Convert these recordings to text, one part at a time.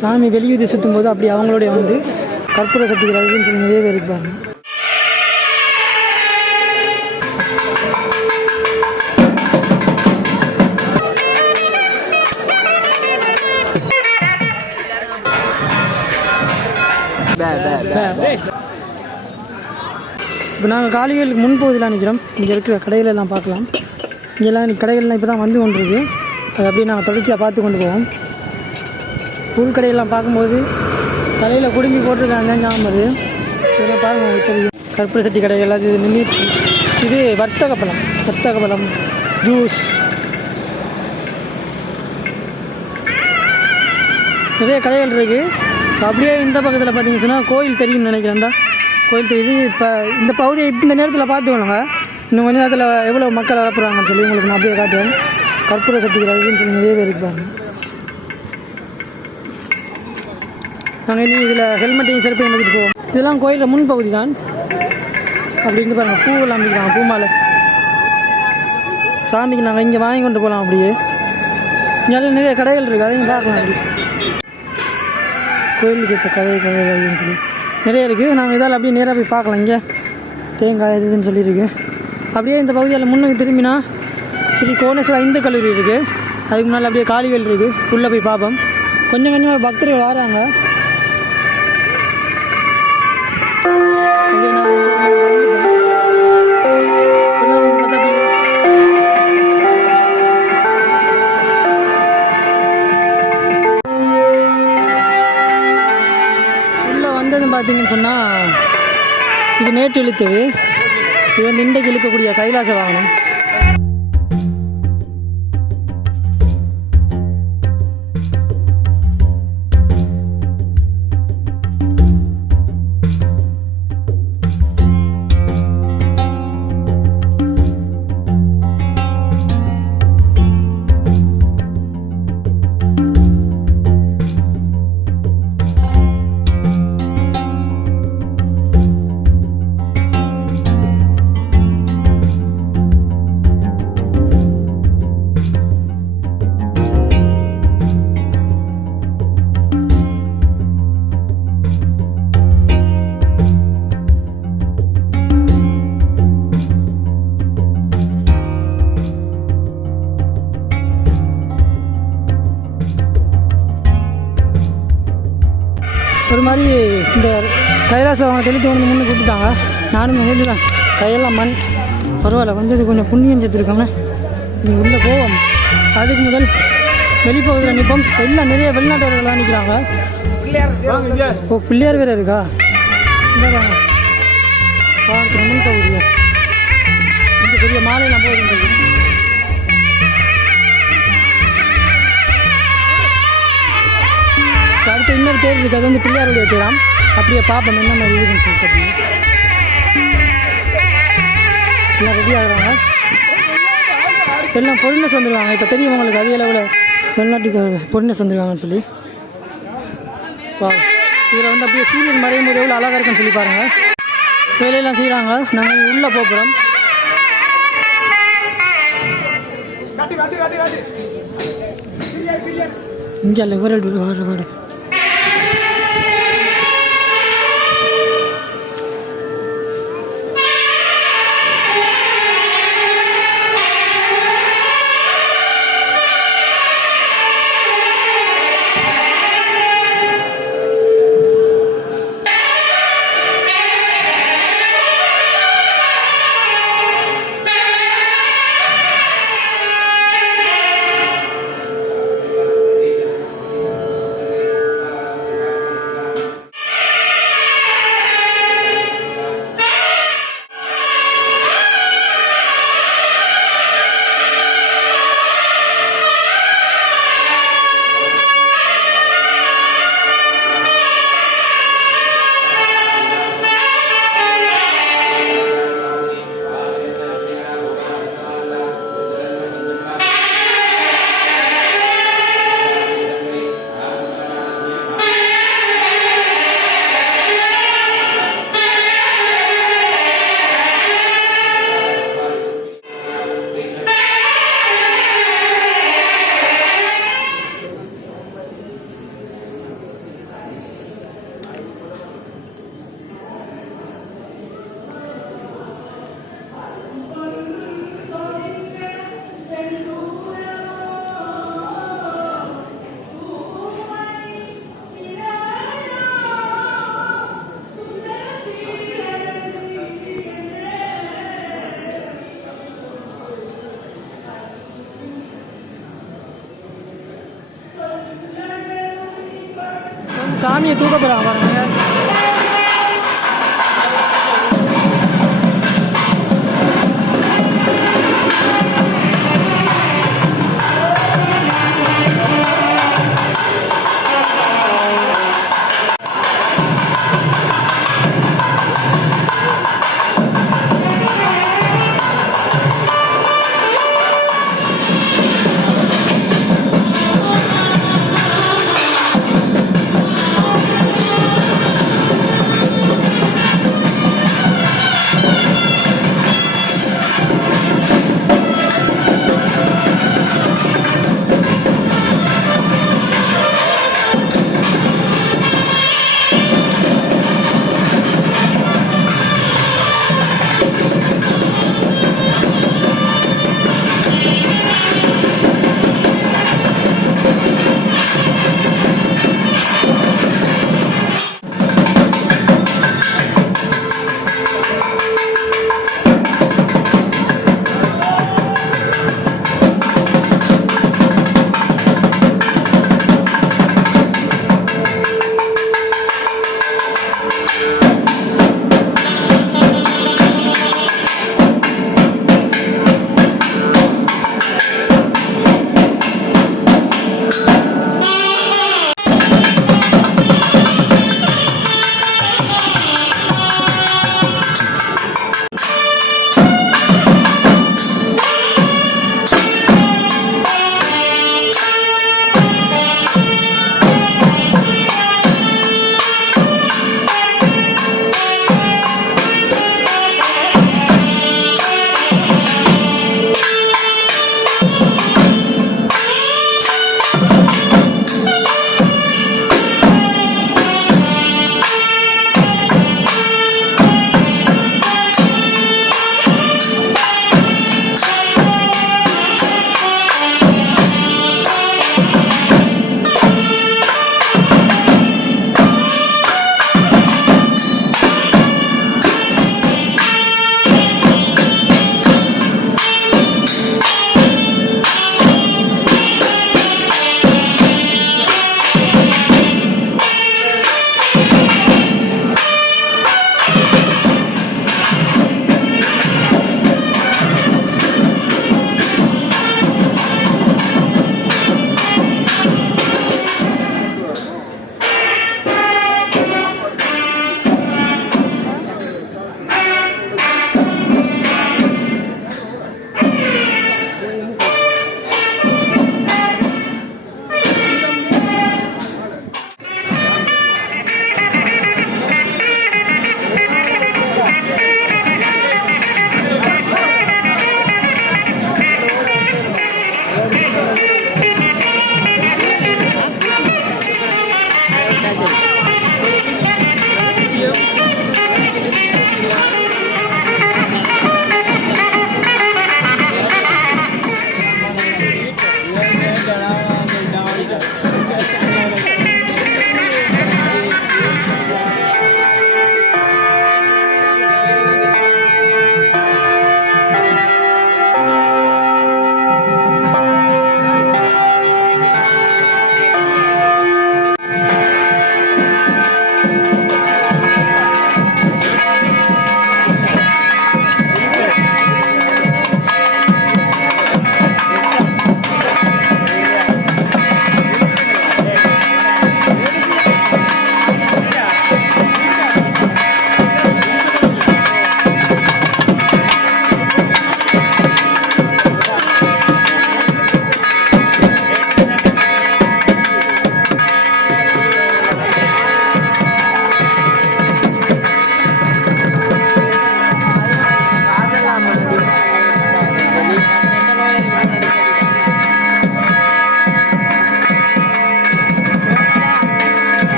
சாமி வெளியூதி சுற்றும் போது அப்படி அவங்களுடைய வந்து கற்பூர சக்திகள் அதுன்னு சொல்லி நிறைய பேர் இருப்பாங்க. இப்போ நாங்கள் காளிகளுக்கு முன்பகுதியில் நிற்கிறோம். இங்கே இருக்கிற கடைகளெல்லாம் பார்க்கலாம். இங்கெல்லாம் கடைகள்லாம் இப்போ தான் வந்து கொண்டு இருக்கு. அது அப்படியே நாங்கள் தொடர்ச்சியாக பார்த்து கொண்டு போவோம். பூல் கடையெல்லாம் பார்க்கும்போது தலையில் குடும்பி போட்டிருக்காங்க ஞாபகம் வருது. இதெல்லாம் பாருங்கள் தெரியும். கற்பூர சட்டி கடைகள் அது நின்று இது வர்த்தக பழம் ஜூஸ் நிறைய கடைகள் இருக்குது. அப்படியே இந்த பக்கத்தில் பார்த்தீங்கன்னு சொன்னால் கோயில் தெரியும்னு நினைக்கிறேன். தான் கோயில் தெரியுது. இப்போ இந்த பகுதியை இந்த நேரத்தில் பார்த்துக்கோங்க. இன்னும் கொஞ்சம் நேரத்தில் எவ்வளோ மக்கள் வளர்ப்புறாங்கன்னு சொல்லி உங்களுக்கு நான் அப்படியே காட்டுவேன். கற்பூர சக்திகள் அதுன்னு சொல்லி நிறைய பேர் இருப்பாங்க. நாங்கள் இனி இதில் ஹெல்மெட்டையும் செருப்பையும் எடுத்துகிட்டு போவோம். இதெல்லாம் கோயிலில் முன்பகுதி தான். அப்படி இங்கே பாருங்கள் பூவெல்லாம் அமைக்கிறாங்க. பூ மாலை சாமிக்கு நாங்கள் இங்கே வாங்கி கொண்டு போகலாம். அப்படியே இங்கே நிறைய கடைகள் இருக்குது. அதையும் பார்க்கலாம். அப்படி கோயிலுக்கு ஏற்ற கடைகள் அப்படின்னு சொல்லி நிறைய இருக்குது. நாங்கள் இதால் அப்படியே நேராக போய் பார்க்கலாம். இங்கே தேங்காய் இதுன்னு சொல்லியிருக்கு. அப்படியே இந்த பகுதியில் முன்னுக்கு திரும்பினா ஸ்ரீ கோணேஸ்வரா இந்து கல்லூரி இருக்குது. அதுக்கு முன்னால் அப்படியே காளிவேல் இருக்குது. உள்ளே போய் பார்ப்போம். கொஞ்சம் கொஞ்சம் பக்தர்கள் வராங்க. உள்ளே வந்ததுன்னு பார்த்தீங்கன்னு சொன்னால் இது நேற்று இழுத்தது. இது வந்து இன்றைக்கு இழுக்கக்கூடிய கைலாச வாகனம். ஒரு மாதிரி இந்த கைலாச அவங்க தெளித்து கொண்டு முன்னே கூப்பிட்டாங்க. நானும் சேர்ந்து தான் கையெல்லாம் மண் பரவாயில்ல வந்தது கொஞ்சம் புண்ணியம் சேர்த்துருக்காங்க. நீ உள்ளே போவோம். அதுக்கு முதல் வெளிப்பகுதியில் நிற்போம். எல்லாம் நிறைய வெளிநாட்டவர்கள் தான் நிற்கிறாங்க. ஓ பிள்ளையார் வேறு இருக்கா? இந்த முன் பகுதியா இந்த பெரிய மாலையெல்லாம் போயிட்டு அடுத்து இன்னொரு தேர் இருக்குது. அது வந்து பிள்ளையாருடைய தேராம். அப்படியே பார்ப்போம் என்ன மாதிரி இருக்குன்னு சொல்லி பார்த்தீங்க. எல்லாம் ரெடி ஆகுறாங்க. எல்லாம் பொருள்னஸ் வந்துடுவாங்க. இப்போ தெரியும் உங்களுக்கு அதிக அளவில் வெளிநாட்டுக்கு பொருள்னஸ் வந்துடுவாங்கன்னு சொல்லி. வா இதில் வந்து அப்படியே சூரியன் மறையும் போது எவ்வளோ அழகாக இருக்குன்னு சொல்லி பாருங்கள். வேலையெல்லாம் செய்கிறாங்க. நாங்கள் உள்ளே போகிறோம். இங்கே இல்லை வேறு சாமியை தூக்க போகிறாங்க பாருங்க.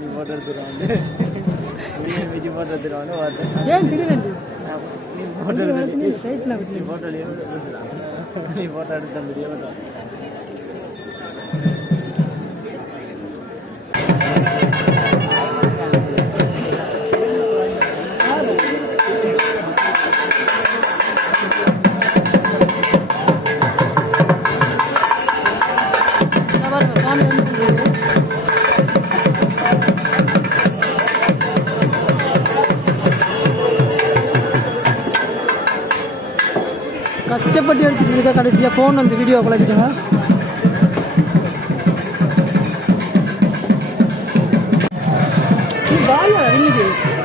நீ போட்டோ எடுத்துருவாங்க வீச்சு போட்டோ எடுத்துருவாங்க ஏன் திடீர்னு நீ போட்டோ சைட்டில் நீ போட்டோ நீ போட்டோ எடுத்து தந்துடியோ கஷ்டப்பட்டு எடுத்துட்டு இருக்க கடைசியாக ஃபோன் வந்து வீடியோ பழகிட்டுங்க.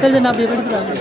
சரி நான் அப்படியே எடுத்துட்டாங்க.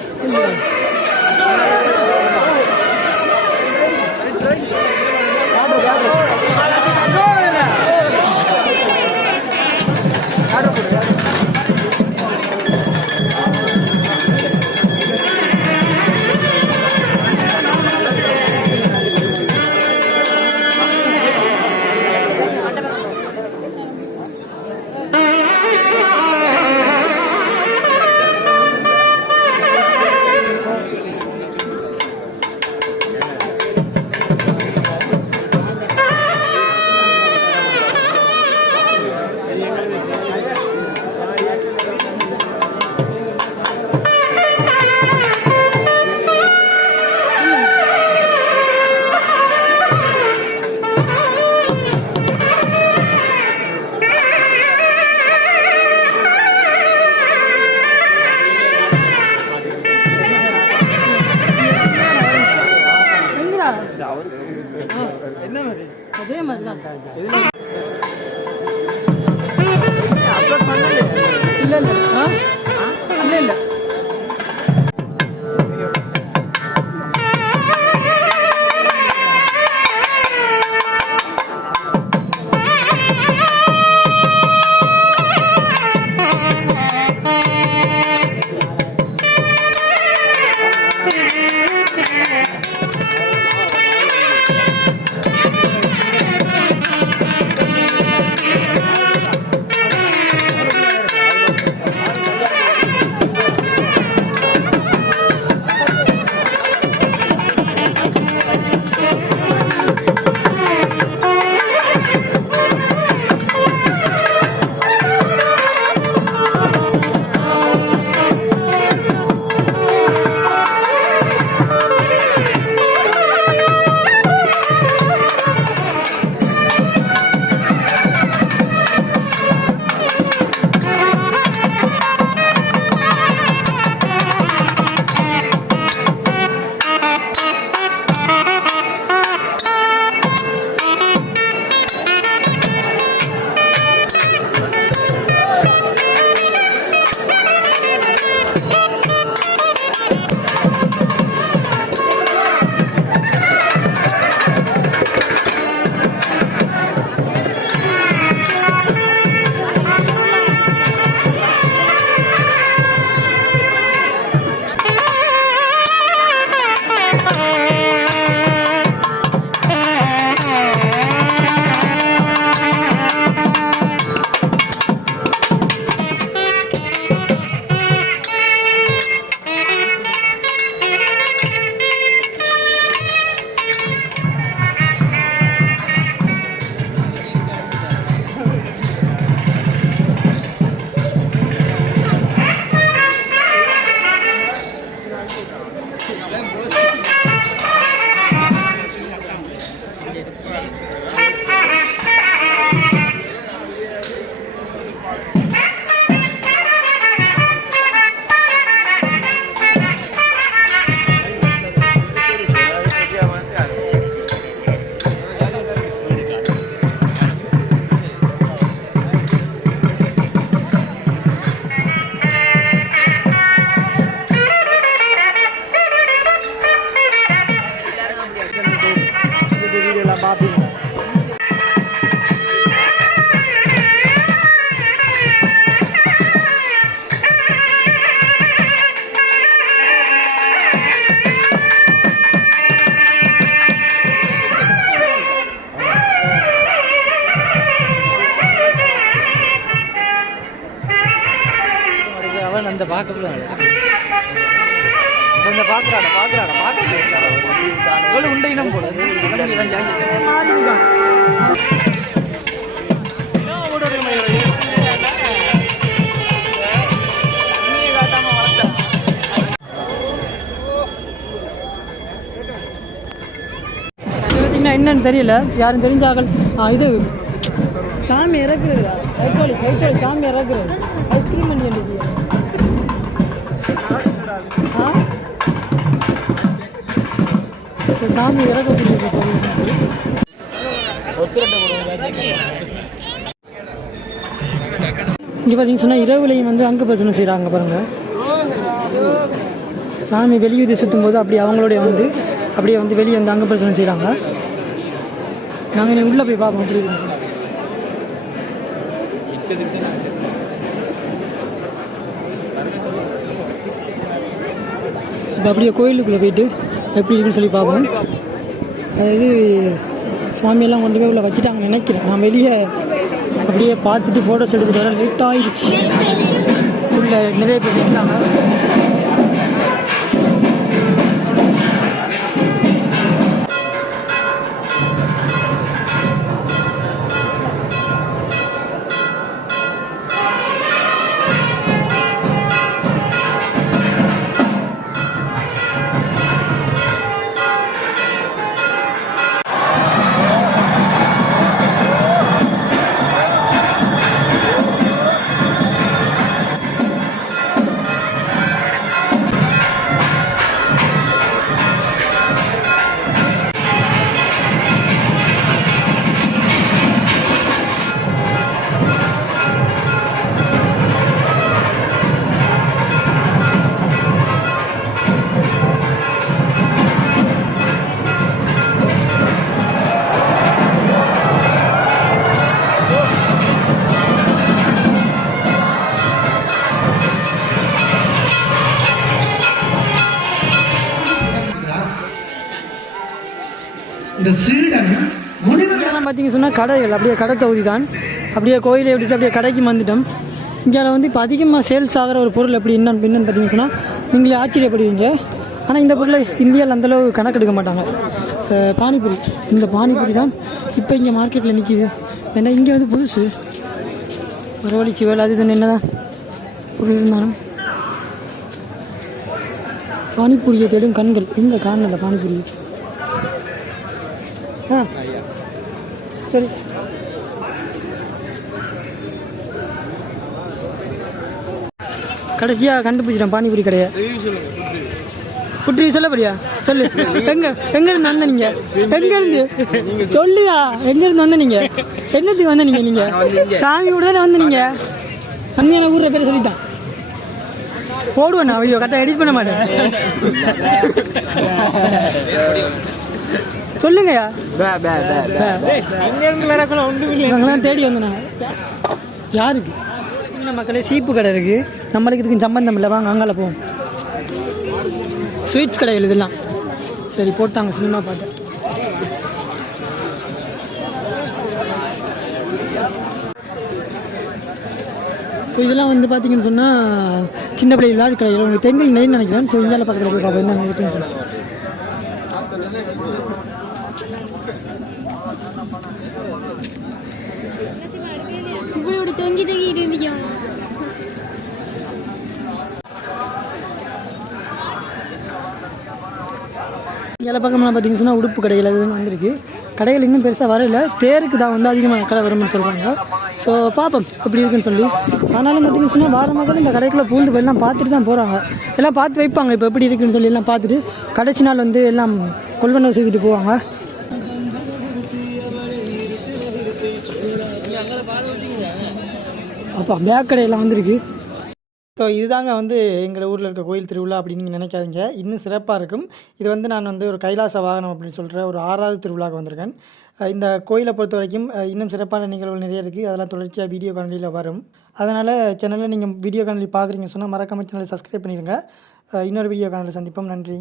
இந்த பார்க்கல இந்த பார்க்குறாடா பார்க்குறாடா உண்டை இனம் போல என்னன்னு தெரியல, யாரும் தெரிஞ்சார்கள். இது சாமி இறக்குறது, கைத்தோலி சாமி இறக்குறது, ஐஸ்கிரீம் பண்ணி சாமி இறக்கக்கூடிய இங்கே பார்த்தீங்கன்னு சொன்னால் இரவுலையும் வந்து அங்க பிரச்சனை செய்கிறாங்க பாருங்கள். சாமி வெளியூதி சுற்றும் போது அப்படி அவங்களோடைய வந்து அப்படியே வந்து வெளியே வந்து அங்க பிரச்சனை செய்கிறாங்க. நாங்கள் இனி உள்ளே போய் பார்ப்போம் அப்படி இருக்கு. இப்போ அப்படியே கோயிலுக்குள்ளே போயிட்டு எப்படி இருக்குன்னு சொல்லி பார்ப்போம். அதாவது சுவாமியெல்லாம் கொண்டு போய் உள்ள வச்சுட்டாங்க நினைக்கிறேன். நான் வெளியே அப்படியே பார்த்துட்டு ஃபோட்டோஸ் எடுத்துகிட்டு வர லேட் ஆகிடுச்சு. உள்ள நிறைய பேர் நிற்கிறாங்க. இந்த சீடன் முனிவர்களெல்லாம் பார்த்தீங்க சொன்னால் கடைகள் அப்படியே கடை தொகுதி தான். அப்படியே கோயிலை விட்டுட்டு அப்படியே கடைக்கு வந்துட்டோம். இங்கே வந்து இப்போ அதிகமாக சேல்ஸ் ஆகிற ஒரு பொருள் எப்படி என்னன்னு பார்த்தீங்கன்னு சொன்னால் நீங்களே ஆச்சரியப்படுவீங்க. ஆனால் இந்த பொருளை இந்தியாவில் அந்தளவு கணக்கெடுக்க மாட்டாங்க. பானிபூரி, இந்த பானிபூரி தான் இப்போ இங்கே மார்க்கெட்டில் நிற்கிது. ஏன்னா இங்கே வந்து புதுசு வரவழிச்சு வேலை அது என்ன தான் பொருள் இருந்தாலும் பானிபூரியை தேடும் கண்கள் இந்த காணல பானிபூரி. சரி கடைசியாக கண்டுபிடிச்சிட்டேன் பானிபூரி கடையை. ஃபுட் ரிவ்யூ சொல்ல போறியா? சொல்லு. எங்கேருந்து வந்த நீங்கள்? எங்கேருந்து சொல்லுதா? எங்கேருந்து வந்த நீங்கள்? என்னத்துக்கு வந்த நீங்கள் சாமி கூட தானே வந்து நீங்கள் அங்கே ஊரில் பேரை சொல்லிட்டான். போடுவேன் நான் வீடியோ கரெக்டாக எடிட் பண்ண மாட்டேன். சொல்லுங்கய்யா. தேடி வந்தேன். யாருக்கு மக்களே சீப்பு கடை இருக்கு. நம்மளுக்கு இதுக்கு சம்பந்தம் இல்லை. வாங்க அங்கால போவோம். ஸ்வீட்ஸ் கடைகள் இதெல்லாம் சரி போட்டாங்க சினிமா பாட்டு. ஸோ இதெல்லாம் வந்து பார்த்தீங்கன்னு சொன்னால் சின்ன பிள்ளை விளையாட்டு கடைகள். உங்களுக்கு தெங்கல் நெய்ன்னு நினைக்கிறேன். ஸோ இந்தியாவில் பக்கத்தில் போய் பார்ப்போம் என்ன இருக்குன்னு சொல்லி. எல்லா பக்கம்லாம் பார்த்தீங்கன்னு சொன்னால் உடுப்பு கடைகள் அது வந்துருக்கு. கடைகள் இன்னும் பெருசாக வரல. தேருக்கு தான் வந்து அதிகமாக கடை வரும்னு சொல்கிறாங்க. ஸோ பார்ப்போம் எப்படி இருக்குன்னு சொல்லி. ஆனாலும் பார்த்தீங்கன்னு சொன்னால் வார மக்கள் இந்த கடைக்குள்ளே பூந்து போய் எல்லாம் பார்த்துட்டு தான் போகிறாங்க. எல்லாம் பார்த்து வைப்பாங்க இப்போ எப்படி இருக்குன்னு சொல்லி எல்லாம் பார்த்துட்டு கடைசி நாள் வந்து எல்லாம் கொள்வனவு செய்துட்டு போவாங்க. அப்போ பேக் கடையெல்லாம் வந்துருக்கு. ஸோ இதுதாங்க வந்து எங்கள் ஊரில் இருக்க கோயில் திருவிழா அப்படின்னு நீங்கள் நினைக்காதீங்க. இன்னும் சிறப்பாக இருக்கும். இது வந்து நான் வந்து ஒரு கைலாச வாகனம் அப்படின்னு சொல்கிற ஒரு 6வது திருவிழாவுக்கு வந்திருக்கேன். இந்த கோயிலை பொறுத்த வரைக்கும் இன்னும் சிறப்பான நிகழ்வுகள் நிறைய இருக்குது. அதெல்லாம் தொடர்ச்சியாக வீடியோ காணொலியில் வரும். அதனால் சேனலில் நீங்கள் வீடியோ காணொலி பார்க்குறீங்கன்னு சொன்னால் மறக்காம சேனலை சப்ஸ்கிரைப் பண்ணிடுங்க. இன்னொரு வீடியோ காணொலி சந்திப்போம். நன்றி.